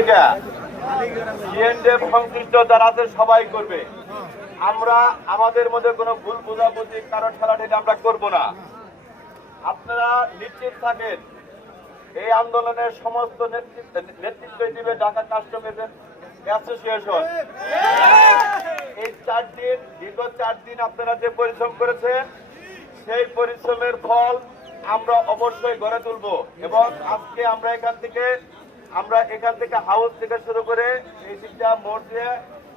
এটা সিএনএফ সংশ্লিষ্ট যারা আছে সবাই করবে। আমরা আমাদের মধ্যে কোনো ভুল বোঝাবুঝি কারণ ঠেলাঠেলি আমরা করব না। আপনারা নিশ্চিত থাকেন এই আন্দোলনের সমস্ত নেতৃত্ব দিবে ঢাকা কাস্টমার অ্যাসোসিয়েশন। এই 4 দিন দীর্ঘ 4 দিন আপনারা যে পরিশ্রম করেছেন সেই পরিশ্রমের ফল আমরা অবশ্যই গড়ে তুলব এবং আজকে আমরা এখান থেকে হাউস থেকে শুরু করে এই দিকটা মোড় দিয়ে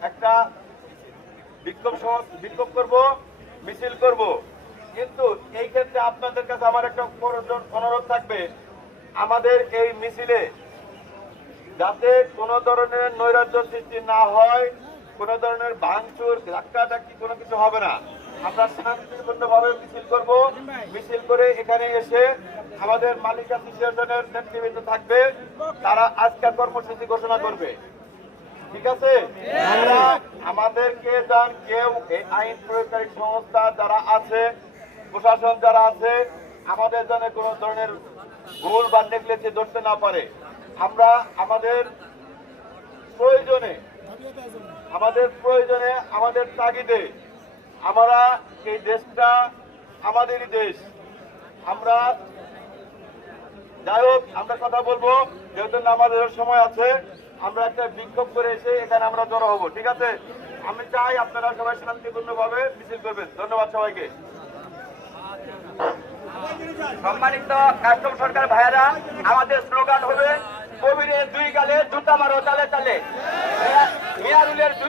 একটা বিক্ষোভ করব, মিছিল করব। কিন্তু এই ক্ষেত্রে আপনাদের কাছে আমার একটা অনুরোধ থাকবে, আমাদের এই মিছিলে যাতে কোনো ধরনের নৈরাজ্য সৃষ্টি না হয়, কোনো ধরনের ভাঙচুর ধাক্কাধাক্কি কোনো কিছু হবে না। আমরা শান্তিপূর্ণভাবে মিছিল করব। মিছিল করে এখানে এসে আমাদের মালিক অ্যাসোসিয়েশনের নেতৃবৃন্দ থাকবে, তারা আজকের কর্মসূচি ঘোষণা করবে। ঠিক আছে? আমরা আমাদেরকে কেউ এই আইন প্রয়োগকারী সংস্থা যারা আছে, প্রশাসন যারা আছে, আমাদের জন্য কোনো ধরনের ভুল বা নেগলেন্সি ধরতে না পারে। আমরা আমাদের প্রয়োজনে আমাদের তাগিদে আমরা এই দেশটা আমাদেরই দেশ। আমরা যাই হোক, আমরা কথা বলবো, যেহেতু আমাদের সময় আছে, আমরা একটা বিক্ষোভ করে এসে এখানে আমরা জড়ো হবো। ঠিক আছে? আমি চাই আপনারা সবাই শান্তিপূর্ণভাবে মিছিল করবেন। ধন্যবাদ সবাইকে। সম্মানিত কাস্টম সরকার ভাইয়েরা, আমাদের স্লোগান হবে কবিরের 2 গালে জুতা মারো তালে তালে, মিয়ারুলের